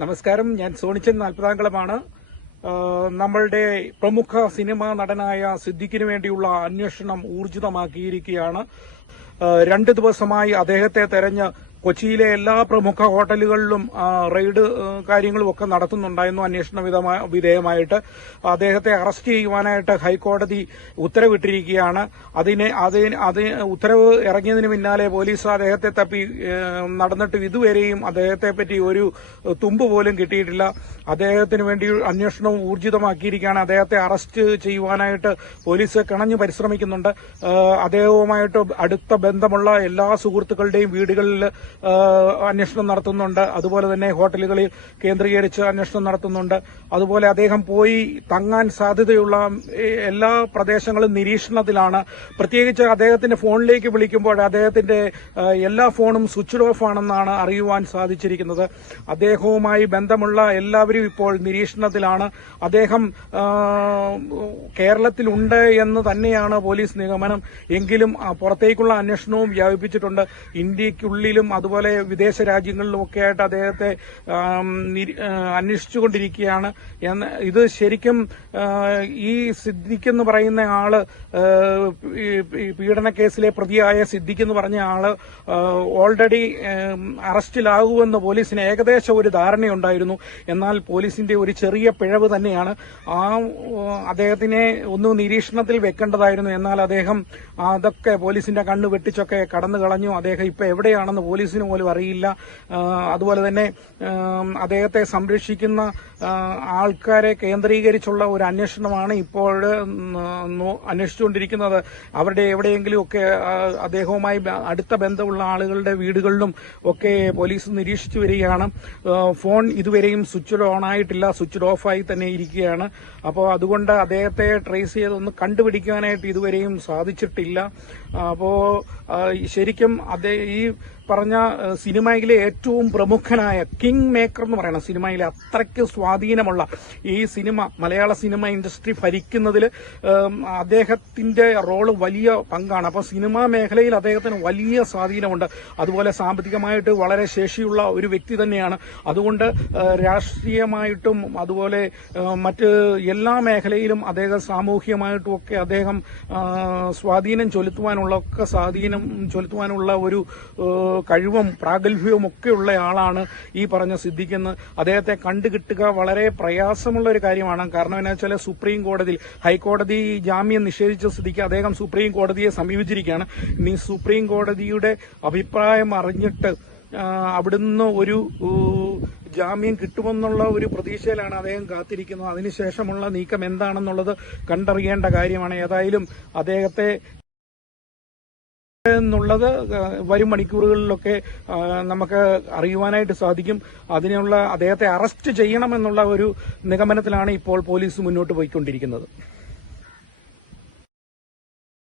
നമസ്കാരം. ഞാൻ സോണിച്ചൻ നാൽപ്പതാംകളമാണ് നമ്മളുടെ പ്രമുഖ സിനിമാ നടനായ സിദ്ദിഖിന് വേണ്ടിയുള്ള അന്വേഷണം ഊർജിതമാക്കിയിരിക്കുകയാണ്. രണ്ട് ദിവസമായി അദ്ദേഹത്തെ തെരഞ്ഞ് കൊച്ചിയിലെ എല്ലാ പ്രമുഖ ഹോട്ടലുകളിലും റെയ്ഡ് കാര്യങ്ങളും ഒക്കെ നടത്തുന്നുണ്ടായിരുന്നു അന്വേഷണ വിധേയമായിട്ട്. അദ്ദേഹത്തെ അറസ്റ്റ് ചെയ്യുവാനായിട്ട് ഹൈക്കോടതി ഉത്തരവിട്ടിരിക്കുകയാണ്. അതിനെ അത് ഉത്തരവ് ഇറങ്ങിയതിന് പിന്നാലെ പോലീസ് അദ്ദേഹത്തെ തപ്പി നടന്നിട്ട് ഇതുവരെയും അദ്ദേഹത്തെ പറ്റി ഒരു തുമ്പ് പോലും കിട്ടിയിട്ടില്ല. അദ്ദേഹത്തിന് വേണ്ടി അന്വേഷണവും ഊർജിതമാക്കിയിരിക്കുകയാണ്. അദ്ദേഹത്തെ അറസ്റ്റ് ചെയ്യുവാനായിട്ട് പോലീസ് കിണഞ്ഞു പരിശ്രമിക്കുന്നുണ്ട്. അദ്ദേഹവുമായിട്ട് അടുത്ത ബന്ധമുള്ള എല്ലാ സുഹൃത്തുക്കളുടെയും വീടുകളിൽ അന്വേഷണം നടത്തുന്നുണ്ട്. അതുപോലെ തന്നെ ഹോട്ടലുകളിൽ കേന്ദ്രീകരിച്ച് അന്വേഷണം നടത്തുന്നുണ്ട്. അതുപോലെ അദ്ദേഹം പോയി തങ്ങാൻ സാധ്യതയുള്ള എല്ലാ പ്രദേശങ്ങളും നിരീക്ഷണത്തിലാണ്. പ്രത്യേകിച്ച് അദ്ദേഹത്തിന്റെ ഫോണിലേക്ക് വിളിക്കുമ്പോൾ അദ്ദേഹത്തിന്റെ എല്ലാ ഫോണും സ്വിച്ച് ഓഫ് ആണെന്നാണ് അറിയുവാൻ സാധിച്ചിരിക്കുന്നത്. അദ്ദേഹവുമായി ബന്ധമുള്ള എല്ലാവരും ഇപ്പോൾ നിരീക്ഷണത്തിലാണ്. അദ്ദേഹം കേരളത്തിലുണ്ട് എന്ന് തന്നെയാണ് പോലീസ് നിഗമനം. എങ്കിലും പുറത്തേക്കുള്ള അന്വേഷണവും വ്യാപിപ്പിച്ചിട്ടുണ്ട്. ഇന്ത്യക്കുള്ളിലും അതുപോലെ വിദേശ രാജ്യങ്ങളിലും ഒക്കെ ആയിട്ട് അദ്ദേഹത്തെ അന്വേഷിച്ചുകൊണ്ടിരിക്കുകയാണ്. എന്ന് ഇത് ശരിക്കും ഈ സിദ്ദിഖ് എന്ന് പറയുന്ന ആൾ പീഡന കേസിലെ പ്രതിയായ സിദ്ദിഖ് എന്ന് പറഞ്ഞ ആൾ ഓൾറെഡി അറസ്റ്റിലാകുമെന്ന് പോലീസിന് ഏകദേശം ഒരു ധാരണയുണ്ടായിരുന്നു. എന്നാൽ പോലീസിന്റെ ഒരു ചെറിയ പിഴവ് തന്നെയാണ്. ആ അദ്ദേഹത്തിനെ ഒന്ന് നിരീക്ഷണത്തിൽ വെക്കേണ്ടതായിരുന്നു. എന്നാൽ അദ്ദേഹം അതൊക്കെ പോലീസിന്റെ കണ്ണ് വെട്ടിച്ചൊക്കെ കടന്നു കളഞ്ഞു അദ്ദേഹം ഇപ്പൊ എവിടെയാണെന്ന് പോലീസിന് പോലും അറിയില്ല. അതുപോലെ തന്നെ അദ്ദേഹത്തെ സംരക്ഷിക്കുന്ന ആൾക്കാരെ കേന്ദ്രീകരിച്ചുള്ള ഒരു അന്വേഷണമാണ് ഇപ്പോൾ അന്വേഷിച്ചുകൊണ്ടിരിക്കുന്നത്. അവരുടെ എവിടെയെങ്കിലും ഒക്കെ അദ്ദേഹവുമായി അടുത്ത ബന്ധമുള്ള ആളുകളുടെ വീടുകളിലും ഒക്കെ പോലീസ് നിരീക്ഷിച്ചു വരികയാണ്. ഫോൺ ഇതുവരെയും സ്വിച്ച് ഓൺ ആയിട്ടില്ല സ്വിച്ച് ഓഫായി തന്നെ ഇരിക്കുകയാണ്. അപ്പോൾ അതുകൊണ്ട് അദ്ദേഹത്തെ ട്രേസ് ചെയ്തൊന്ന് കണ്ടുപിടിക്കാനായിട്ട് ഇതുവരെയും സാധിച്ചിട്ടില്ല. അപ്പോൾ ശരിക്കും അദ്ദേഹം ഈ പറഞ്ഞ ആ, സിനിമയിലെ ഏറ്റവും പ്രമുഖനായ കിങ് മേക്കർ എന്ന് പറയുന്ന സിനിമയിലെ അത്രയ്ക്ക് സ്വാധീനമുള്ള ഈ സിനിമ മലയാള സിനിമ ഇൻഡസ്ട്രി ഭരിക്കുന്നതിൽ അദ്ദേഹത്തിന്റെ റോൾ വലിയ പങ്കാണ്. അപ്പോൾ സിനിമാ മേഖലയിൽ അദ്ദേഹത്തിന് വലിയ സ്വാധീനമുണ്ട്. അതുപോലെ സാമ്പത്തികമായിട്ട് വളരെ ശേഷിയുള്ള ഒരു വ്യക്തി തന്നെയാണ്. അതുകൊണ്ട് രാഷ്ട്രീയമായിട്ടും അതുപോലെ മറ്റ് എല്ലാ മേഖലയിലും അദ്ദേഹം സാമൂഹികമായിട്ടും ഒക്കെ അദ്ദേഹം സ്വാധീനം ചൊലുത്തുവാനുള്ള ഒക്കെ സ്വാധീനം ചൊലുത്തുവാനുള്ള ഒരു ആ, കഴിവും പ്രാഗൽഭ്യവും ഒക്കെ ഉള്ള ആളാണ് ഈ പറഞ്ഞ സിദ്ദിഖെന്ന് അദ്ദേഹത്തെ കണ്ടുകിട്ടുക വളരെ പ്രയാസമുള്ള ഒരു കാര്യമാണ്. കാരണം എന്താ വെച്ചാൽ സുപ്രീം കോടതി ഹൈക്കോടതി ജാമ്യം നിഷേധിച്ച സ്ഥിതിക്ക് അദ്ദേഹം സുപ്രീം കോടതിയെ സമീപിച്ചിരിക്കുകയാണ്. ഇനി സുപ്രീം കോടതിയുടെ അഭിപ്രായം അറിഞ്ഞിട്ട് അവിടുന്ന് ഒരു ജാമ്യം കിട്ടുമെന്നുള്ള ഒരു പ്രതീക്ഷയിലാണ് അദ്ദേഹം കാത്തിരിക്കുന്നത്. അതിനുശേഷമുള്ള നീക്കം എന്താണെന്നുള്ളത് കണ്ടറിയേണ്ട കാര്യമാണ്. ഏതായാലും അദ്ദേഹത്തെ എന്നുള്ളത് വരും മണിക്കൂറുകളിലൊക്കെ നമുക്ക് അറിയുവാനായിട്ട് സാധിക്കും. അതിനുള്ള അദ്ദേഹത്തെ അറസ്റ്റ് ചെയ്യണമെന്നുള്ള ഒരു നിഗമനത്തിലാണ് ഇപ്പോൾ പോലീസ് മുന്നോട്ട് പോയിക്കൊണ്ടിരിക്കുന്നത്.